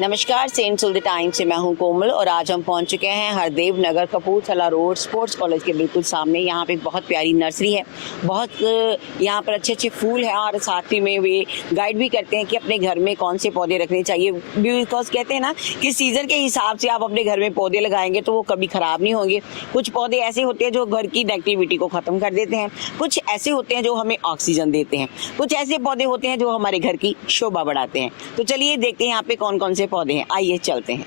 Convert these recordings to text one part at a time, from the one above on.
नमस्कार, सेंट सुल the time से मैं हूं कोमल और आज हम पहुंच चुके हैं हरदेव नगर कपूरथला रोड स्पोर्ट्स कॉलेज के बिल्कुल सामने। यहाँ पे एक बहुत प्यारी नर्सरी है, बहुत यहाँ पर अच्छे अच्छे फूल हैं और साथ ही में वे गाइड भी करते हैं कि अपने घर में कौन से पौधे रखने चाहिए। बिकॉज कहते हैं ना कि सीज़न के हिसाब से आप अपने घर में पौधे लगाएंगे तो वो कभी ख़राब नहीं होंगे। कुछ पौधे ऐसे होते हैं जो घर की नेगेटिविटी को ख़त्म कर देते हैं, कुछ ऐसे होते हैं जो हमें ऑक्सीजन देते हैं, कुछ ऐसे पौधे होते हैं जो हमारे घर की शोभा बढ़ाते हैं। तो चलिए देखते हैं यहाँ पे कौन कौन से पौधे हैं, आइए चलते हैं।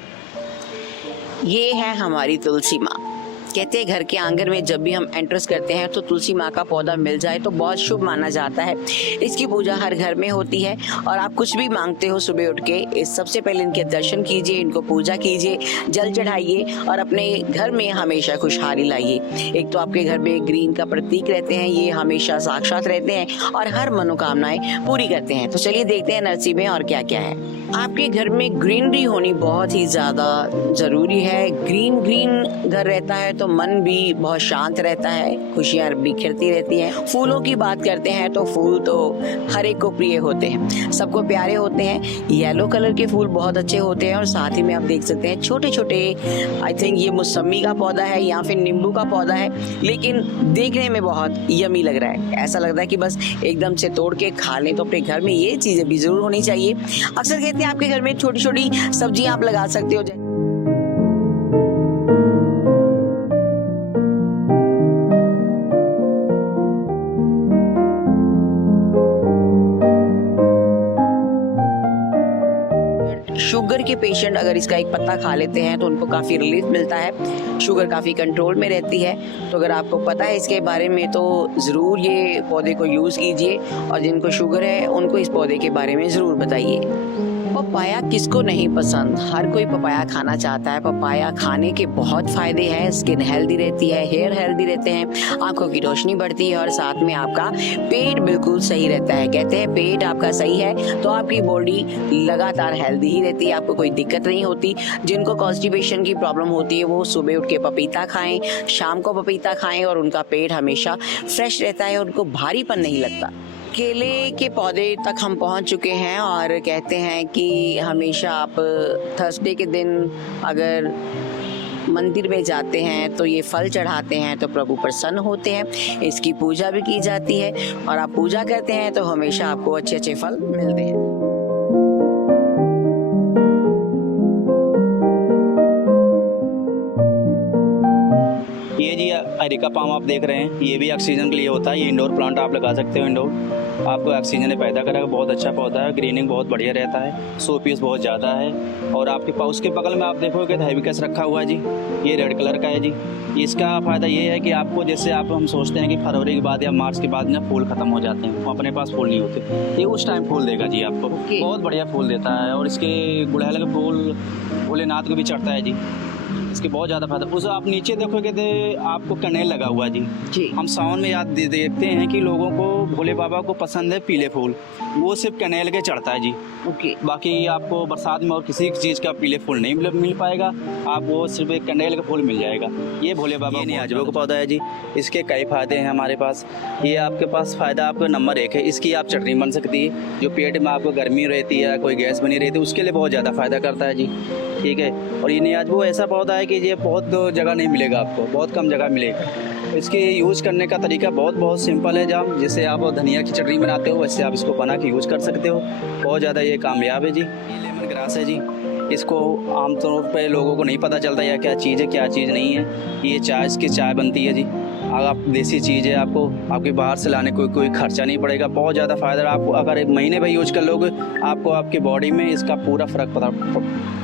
ये है हमारी तुलसी माँ। कहते हैं घर के आंगन में जब भी हम एंट्रेंस करते हैं तो तुलसी माँ का पौधा मिल जाए तो बहुत शुभ माना जाता है। इसकी पूजा हर घर में होती है और आप कुछ भी मांगते हो सुबह उठ के इस सबसे पहले इनके दर्शन कीजिए, इनको पूजा कीजिए, जल चढ़ाइए और अपने घर में हमेशा खुशहाली लाइए। एक तो आपके घर में ग्रीन का प्रतीक रहते हैं, ये हमेशा साक्षात रहते हैं और हर मनोकामनाएं पूरी करते हैं। तो चलिए देखते हैं नर्सरी में और क्या क्या है। आपके घर में ग्रीनरी होनी बहुत ही ज़्यादा ज़रूरी है। ग्रीन घर रहता है तो मन भी बहुत शांत रहता है, खुशियाँ बिखरती रहती हैं। फूलों की बात करते हैं तो फूल तो हर एक को प्रिय होते हैं, सबको प्यारे होते हैं। येलो कलर के फूल बहुत अच्छे होते हैं और साथ ही में आप देख सकते हैं छोटे छोटे, आई थिंक ये मौसमी का पौधा है या फिर नींबू का पौधा है, लेकिन देखने में बहुत यमी लग रहा है। ऐसा लगता है कि बस एकदम से तोड़ के खा लें। तो अपने घर में ये चीज़ें भी ज़रूर होनी चाहिए। अक्सर कहते हैं आपके घर में छोटी छोटी सब्जियां आप लगा सकते हो। शुगर के पेशेंट अगर इसका एक पत्ता खा लेते हैं तो उनको काफ़ी रिलीफ मिलता है, शुगर काफ़ी कंट्रोल में रहती है। तो अगर आपको पता है इसके बारे में तो ज़रूर ये पौधे को यूज़ कीजिए और जिनको शुगर है उनको इस पौधे के बारे में ज़रूर बताइए। पपाया किसको नहीं पसंद, हर कोई पपाया खाना चाहता है। पपाया खाने के बहुत फायदे हैं, स्किन हेल्दी रहती है, हेयर हेल्दी रहते हैं, आंखों की रोशनी बढ़ती है और साथ में आपका पेट बिल्कुल सही रहता है। कहते हैं पेट आपका सही है तो आपकी बॉडी लगातार हेल्दी ही रहती है, आपको कोई दिक्कत नहीं होती। जिनको कॉन्स्टिपेशन की प्रॉब्लम होती है वो सुबह उठ के पपीता खाएं, शाम को पपीता खाएं और उनका पेट हमेशा फ्रेश रहता है, उनको भारीपन नहीं लगता। केले के पौधे तक हम पहुंच चुके हैं और कहते हैं कि हमेशा आप थर्सडे के दिन अगर मंदिर में जाते हैं तो ये फल चढ़ाते हैं तो प्रभु प्रसन्न होते हैं। इसकी पूजा भी की जाती है और आप पूजा करते हैं तो हमेशा आपको अच्छे अच्छे फल मिलते हैं। ये जी अरिका पाम आप देख रहे हैं, ये भी ऑक्सीजन के लिए होता है। ये इंडोर प्लांट आप लगा सकते हो, इंडोर आपको ऑक्सीजन पैदा करेगा। बहुत अच्छा पौधा है, ग्रीनिंग बहुत बढ़िया रहता है, शो पीस बहुत ज़्यादा है। और आपके पास उसके बगल में आप देखोगे तो हैबिस्कस रखा हुआ है जी, ये रेड कलर का है जी। इसका फ़ायदा ये है कि आपको जैसे हम सोचते हैं कि फरवरी के बाद या मार्च के बाद ना फूल ख़त्म हो जाते हैं, अपने पास फूल नहीं होते, ये उस टाइम फूल देगा जी आपको। बहुत बढ़िया फूल देता है और इसके गुड़हल के फूल भोलेनाथ को भी चढ़ता है जी, इसके बहुत ज़्यादा फायदा। उस आप नीचे देखोगे तो आपको कनेल लगा हुआ है जी। हम सावन में याद देखते हैं कि लोगों को भोले बाबा को पसंद है पीले फूल, वो सिर्फ कनेल के चढ़ता है जी। बाकी आपको बरसात में और किसी चीज़ का पीले फूल नहीं मिल पाएगा, आपको सिर्फ एक कनेल का फूल मिल जाएगा। ये भोले बाबा नियाजबो का पौधा है जी, इसके कई फायदे हैं हमारे पास। ये आपके पास फ़ायदा आपका नंबर 1 है, इसकी आप चटनी बन सकती है। जो पेट में आपको गर्मी रहती है, कोई गैस बनी रहती है, उसके लिए बहुत ज़्यादा फ़ायदा करता है जी, ठीक है। और ये नियाजबो ऐसा पौधा है कि ये बहुत जगह नहीं मिलेगा आपको, बहुत कम जगह मिलेगा। इसके यूज़ करने का तरीका बहुत सिंपल है। जैसे आप धनिया की चटनी बनाते हो वैसे आप इसको बना के यूज़ कर सकते हो, बहुत ज़्यादा ये कामयाब है जी। ये लेमन ग्रास है जी, इसको आमतौर पे लोगों को नहीं पता चलता या क्या चीज़ है क्या चीज़ नहीं है। ये इसकी चाय बनती है जी, अगर आप देसी चीज़ है, आपके बाहर से लाने कोई खर्चा नहीं पड़ेगा, बहुत ज़्यादा फ़ायदा। आपको अगर एक महीने में यूज कर लोगे आपको आपकी बॉडी में इसका पूरा फ़र्क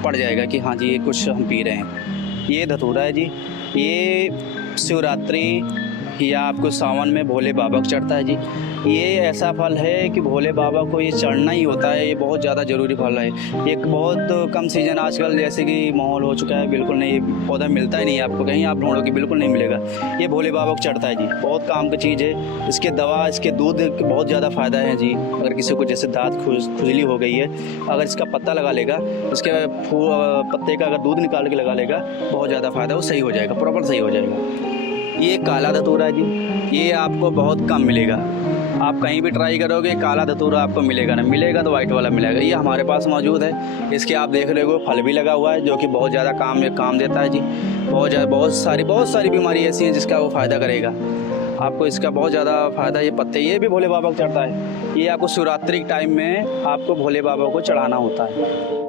पड़ जाएगा कि हाँ जी ये कुछ हम पी रहे हैं। ये धतूरा है जी, ये शिवरात्रि या आपको सावन में भोले बाबा को चढ़ता है जी। ये ऐसा फल है कि भोले बाबा को ये चढ़ना ही होता है, ये बहुत ज़्यादा ज़रूरी फल है। एक बहुत कम सीजन आजकल जैसे कि माहौल हो चुका है, बिल्कुल नहीं, ये पौधा मिलता ही नहीं है आपको, कहीं आप ढूंढोगे बिल्कुल नहीं मिलेगा। ये भोले बाबा को चढ़ता है जी, बहुत काम की चीज़ है। इसके दवा, इसके दूध के बहुत ज़्यादा फ़ायदा है जी। अगर किसी को जैसे दांत खुजली हो गई है, अगर इसका पत्ता लगा लेगा, इसके पत्ते का अगर दूध निकाल के लगा लेगा, बहुत ज़्यादा फ़ायदा, वो सही हो जाएगा, प्रॉपर सही हो जाएगा। ये काला धतूरा है जी, ये आपको बहुत कम मिलेगा, आप कहीं भी ट्राई करोगे काला धतूरा आपको मिलेगा ना, मिलेगा तो वाइट वाला मिलेगा। ये हमारे पास मौजूद है। इसके आप देख रहे हो फल भी लगा हुआ है जो कि बहुत ज़्यादा काम देता है जी। बहुत सारी बीमारी ऐसी हैं जिसका वो फ़ायदा करेगा आपको। इसका बहुत ज़्यादा फ़ायदा, ये पत्ते ये भी भोले बाबा को चढ़ता है। ये आपको शिवरात्रि के टाइम में आपको भोले बाबा को चढ़ाना होता है।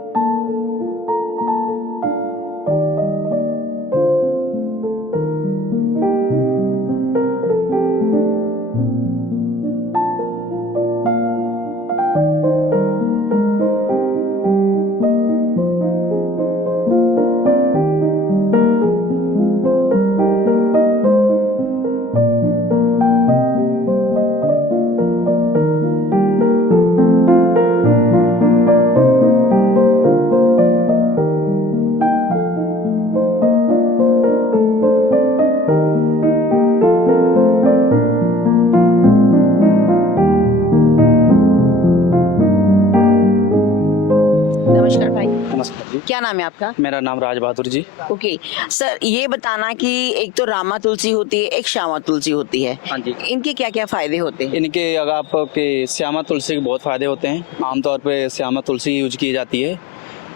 नमस्कार भाई, नमस्कार जी, क्या नाम है आपका? मेरा नाम राज बहादुर जी। ओके सर, ये बताना कि एक तो रामा तुलसी होती है, एक श्यामा तुलसी होती है। हाँ जी, इनके क्या क्या फायदे होते हैं? इनके अगर आपके श्यामा तुलसी के बहुत फ़ायदे होते हैं। आमतौर पे श्यामा तुलसी यूज की जाती है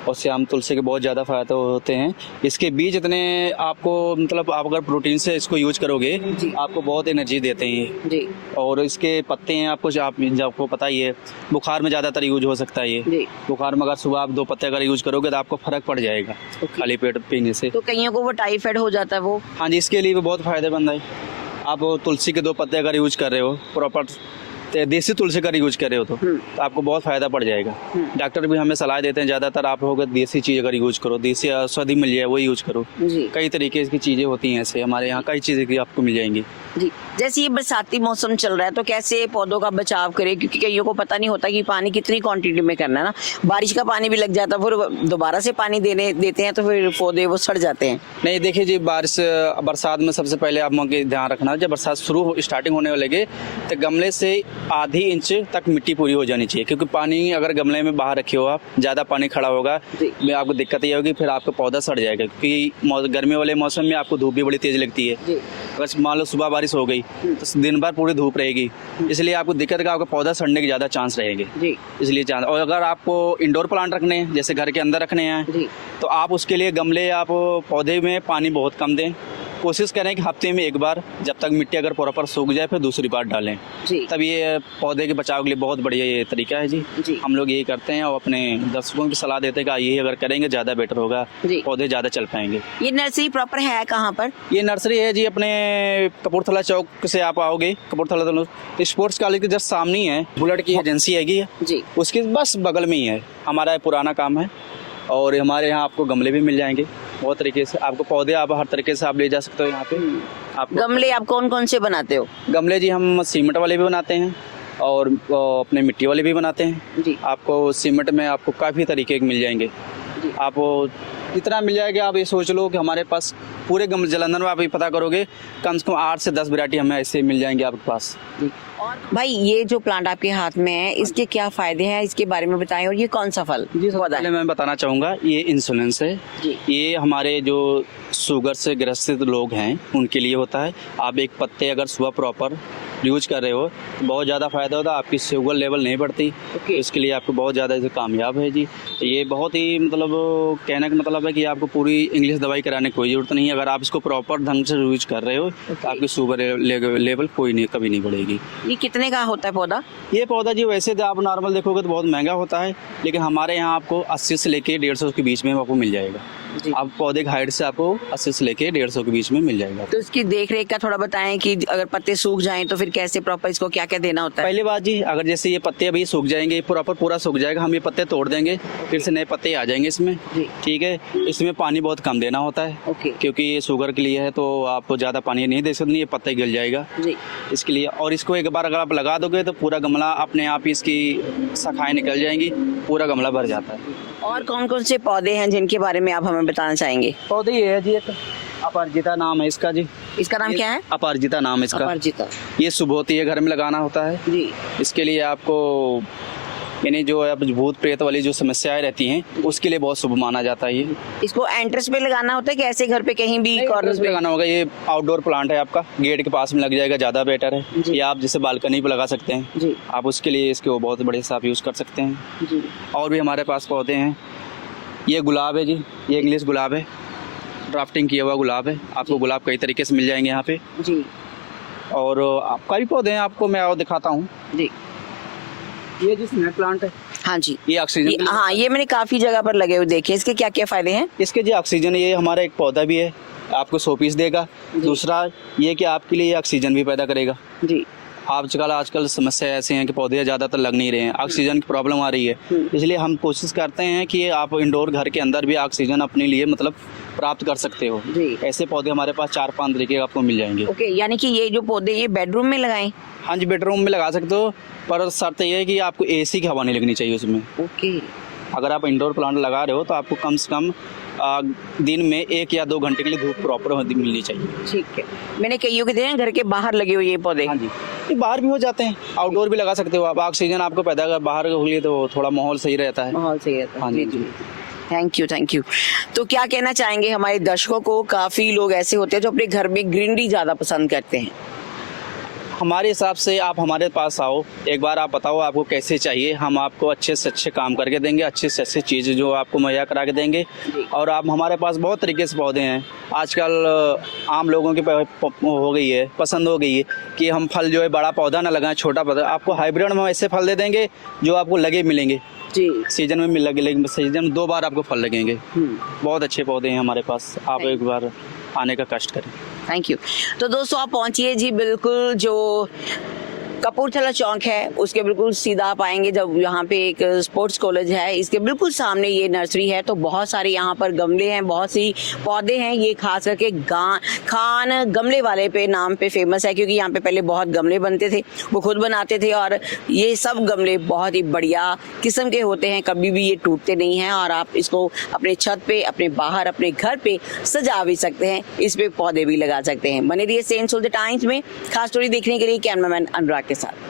और श्याम तुलसी के बहुत ज़्यादा फ़ायदे होते हैं। इसके बीज इतने आपको मतलब आप अगर प्रोटीन से इसको यूज करोगे जी। आपको बहुत एनर्जी देते हैं ये। जी और इसके पत्ते हैं आपको पता ही है, बुखार में ज़्यादातर यूज हो सकता है ये। जी। बुखार में अगर सुबह आप 2 पत्ते अगर यूज करोगे तो आपको फ़र्क पड़ जाएगा खाली पेट पीने से। तो कईयों को वो टाइफाइड हो जाता है वो। हाँ जी, इसके लिए भी बहुत फ़ायदेमंद है। आप तुलसी के 2 पत्ते अगर यूज कर रहे हो प्रॉपर देसी तुलसी का यूज कर रहे हो तो आपको बहुत फ़ायदा पड़ जाएगा। डॉक्टर भी हमें सलाह देते हैं ज़्यादातर आप होगा देसी चीज़ अगर यूज करो, देसी औषधि मिल जाए वही यूज करो। जी कई तरीके की चीज़ें होती हैं ऐसे, हमारे यहाँ कई चीज़ें की आपको मिल जाएंगी। जी। जैसे ये बरसाती मौसम चल रहा है तो कैसे पौधों का बचाव करें, क्योंकि कईयों को पता नहीं होता कि पानी कितनी क्वांटिटी में करना है ना। बारिश का पानी भी लग जाता है, फिर दोबारा से पानी देते हैं तो फिर पौधे वो सड़ जाते हैं। नहीं देखिए जी, बरसात में सबसे पहले आप मौके ध्यान रखना, जब बरसात स्टार्टिंग होने लगे तो गमले से आधी इंच तक मिट्टी पूरी हो जानी चाहिए। क्योंकि पानी अगर गमले में बाहर रखे हो आप, ज़्यादा पानी खड़ा होगा में आपको दिक्कत ये होगी, फिर आपका पौधा सड़ जाएगा। क्योंकि गर्मी वाले मौसम में आपको धूप भी बड़ी तेज़ लगती है। अगर मान लो सुबह बारिश हो गई तो दिन भर पूरी धूप रहेगी, इसलिए आपको दिक्कत का आपका पौधा सड़ने के ज़्यादा चांस रहेंगे। इसलिए चांस, और अगर आपको इंडोर प्लांट रखने हैं जैसे घर के अंदर रखने हैं तो आप उसके लिए गमले आप पौधे में पानी बहुत कम दें। कोशिश करें कि हफ्ते में एक बार, जब तक मिट्टी अगर प्रॉपर सूख जाए फिर दूसरी बार डालें। तब ये पौधे के बचाव के लिए बहुत बढ़िया ये तरीका है जी। हम लोग यही करते हैं और अपने दर्शकों की सलाह देते हैं कि यही अगर करेंगे ज़्यादा बेटर होगा, पौधे ज़्यादा चल पाएंगे। ये नर्सरी प्रॉपर है कहाँ पर? ये नर्सरी है जी अपने कपूरथला चौक से आप आओगे, कपूरथला स्पोर्ट्स कॉलेज के जस्ट सामने ही है, बुलेट की एजेंसी हैगी जी, उसके बस बगल में ही है। हमारा पुराना काम है और हमारे यहाँ आपको गमले भी मिल जाएंगे बहुत तरीके से। आपको पौधे आप हर तरीके से आप ले जा सकते हो यहाँ पे। आप गमले आप कौन कौन से बनाते हो? गमले जी हम सीमेंट वाले भी बनाते हैं और अपने मिट्टी वाले भी बनाते हैं जी। आपको सीमेंट में आपको काफ़ी तरीके के मिल जाएंगे। आप इतना मिल जाएगा, आप ये सोच लो कि हमारे पास पूरे जलंधर में आप ये पता करोगे कम से कम 8 से 10 वैरायटी हमें ऐसे मिल जाएंगे आपके पास। और भाई ये जो प्लांट आपके हाथ में है इसके क्या फायदे हैं, इसके बारे में बताएं। और ये कौन सा फल? जी पहले मैं बताना चाहूँगा, ये इंसुलिन्स है जी। ये हमारे जो शुगर से ग्रसित लोग हैं उनके लिए होता है। आप एक पत्ते अगर सुबह प्रॉपर यूज कर रहे हो तो बहुत ज़्यादा फ़ायदा होता है, आपकी शुगर लेवल नहीं बढ़ती। इसके लिए आपको बहुत ज़्यादा इसे कामयाब है जी। ये बहुत ही मतलब कहने का मतलब है कि आपको पूरी इंग्लिश दवाई कराने की कोई ज़रूरत नहीं है। अगर आप इसको प्रॉपर ढंग से यूज कर रहे हो तो आपकी शुगर लेवल कभी नहीं बढ़ेगी। ये कितने का होता है पौधा? ये पौधा जी वैसे तो आप नॉर्मल देखोगे तो बहुत महंगा होता है, लेकिन हमारे यहाँ आपको 80 से लेके 150 के बीच में आपको मिल जाएगा। आप पौधे की हाइट से आपको 80 से लेके 150 के बीच में मिल जाएगा। तो इसकी देख रेख का थोड़ा बताएं कि अगर पत्ते सूख जाएं तो फिर कैसे प्रॉपर इसको क्या क्या देना होता है? पहली बात जी, अगर जैसे ये पत्ते अभी सूख जाएंगे, प्रॉपर पूरा सूख जाएगा, हम ये पत्ते तोड़ देंगे, फिर से नए पत्ते आ जाएंगे इसमें। ठीक है, इसमें पानी बहुत कम देना होता है क्योंकि ये शुगर के लिए है, तो आप ज़्यादा पानी नहीं दे सकते, ये पत्ते गिल जाएगा इसके लिए। और इसको एक बार अगर आप लगा दोगे तो पूरा गमला अपने आप ही इसकी शाखाएं निकल जाएंगी, पूरा गमला भर जाता है। और कौन कौन से पौधे हैं जिनके बारे में आप हमें बताना चाहेंगे? पौधे ये है जी, एक अपराजिता नाम है इसका जी। इसका नाम क्या है? अपराजिता नाम है इसका। अपराजिता। ये शुभ होती है, घर में लगाना होता है जी। इसके लिए आपको यानी जो अब भूत प्रेत वाली जो समस्याएं रहती हैं उसके लिए बहुत शुभ माना जाता है ये। इसको एंट्रेंस पे लगाना होता है कि ऐसे घर पे कहीं भी कॉर्नर पे लगाना होगा, ये आउटडोर प्लांट है आपका, गेट के पास में लग जाएगा, ज़्यादा बेटर है। जी। या आप जैसे बालकनी पे लगा सकते हैं जी आप, उसके लिए इसके वो बहुत बड़े से आप यूज़ कर सकते हैं। जी और भी हमारे पास पौधे हैं, ये गुलाब है जी, ये इंग्लिश गुलाब है, ड्राफ्टिंग किया हुआ गुलाब है। आपको गुलाब कई तरीके से मिल जाएंगे यहाँ पे। जी और आपका भी पौधे हैं, आपको मैं और दिखाता हूँ। जी ये जी स्नेक प्लांट है, हाँ जी ये ऑक्सीजन हाँ, ये मैंने काफी जगह पर लगे हुए देखे। इसके क्या क्या फायदे हैं? इसके जी ऑक्सीजन, ये हमारा एक पौधा भी है, आपको 100 पीस देगा। दूसरा ये कि आपके लिए ये ऑक्सीजन भी पैदा करेगा। जी आजकल समस्या ऐसी हैं कि पौधे ज़्यादातर लग नहीं रहे हैं, ऑक्सीजन की प्रॉब्लम आ रही है। इसलिए हम कोशिश करते हैं कि आप इंडोर घर के अंदर भी ऑक्सीजन अपने लिए मतलब प्राप्त कर सकते हो। जी ऐसे पौधे हमारे पास 4-5 तरीके के आपको मिल जाएंगे। ओके, यानी कि ये जो पौधे ये बेडरूम में लगाएं? हाँ जी, बेडरूम में लगा सकते हो, पर शर्त ये है कि आपको एसी की हवा नहीं लगनी चाहिए उसमें। ओके अगर आप इंडोर प्लांट लगा रहे हो तो आपको कम से कम दिन में 1 या 2 घंटे के लिए धूप प्रॉपर मिलनी चाहिए। ठीक है। मैंने कईयों के देखे हैं घर के बाहर लगे हुए ये पौधे। हाँ जी, ये बाहर भी हो जाते हैं, आउटडोर भी लगा सकते हो आप। ऑक्सीजन आपको पैदा कर बाहर होगी तो थोड़ा माहौल सही रहता है। माहौल सही रहता है। हाँ जी जी। जी, थैंक यू। तो क्या कहना चाहेंगे हमारे दर्शकों को? काफी लोग ऐसे होते हैं जो अपने घर में ग्रीनरी ज्यादा पसंद करते हैं। हमारे हिसाब से आप हमारे पास आओ, एक बार आप बताओ आपको कैसे चाहिए, हम आपको अच्छे से अच्छे काम करके देंगे, अच्छे से अच्छी चीज़ जो आपको मुहैया करा के देंगे। और आप हमारे पास बहुत तरीके से पौधे हैं। आजकल आम लोगों की हो गई है, पसंद हो गई है कि हम फल जो है बड़ा पौधा ना लगाएं, छोटा पौधा। आपको हाइब्रिड में ऐसे फल दे देंगे जो आपको लगे मिलेंगे जी, सीजन में लगे, सीजन में 2 बार आपको फल लगेंगे। बहुत अच्छे पौधे हैं हमारे पास, आप एक बार आने का कष्ट करें। Thank you. तो दोस्तों आप पहुंचिए जी, बिल्कुल जो कपूरथला चौक है उसके बिल्कुल सीधा आप आएंगे जब यहाँ पे एक स्पोर्ट्स कॉलेज है, इसके बिल्कुल सामने ये नर्सरी है। तो बहुत सारे यहाँ पर गमले हैं, बहुत सी पौधे हैं। ये खास करके खान गमले वाले पे नाम पे फेमस है, क्योंकि यहाँ पे पहले बहुत गमले बनते थे, वो खुद बनाते थे। और ये सब गमले बहुत ही बढ़िया किस्म के होते हैं, कभी भी ये टूटते नहीं हैं। और आप इसको अपने छत पे, अपने बाहर, अपने घर पे सजा भी सकते हैं, इस पे पौधे भी लगा सकते हैं। बने रहिए सेंट सोल्जर टाइम्स में। खास स्टोरी देखने के लिए कैमरामैन अनुराग के साथ।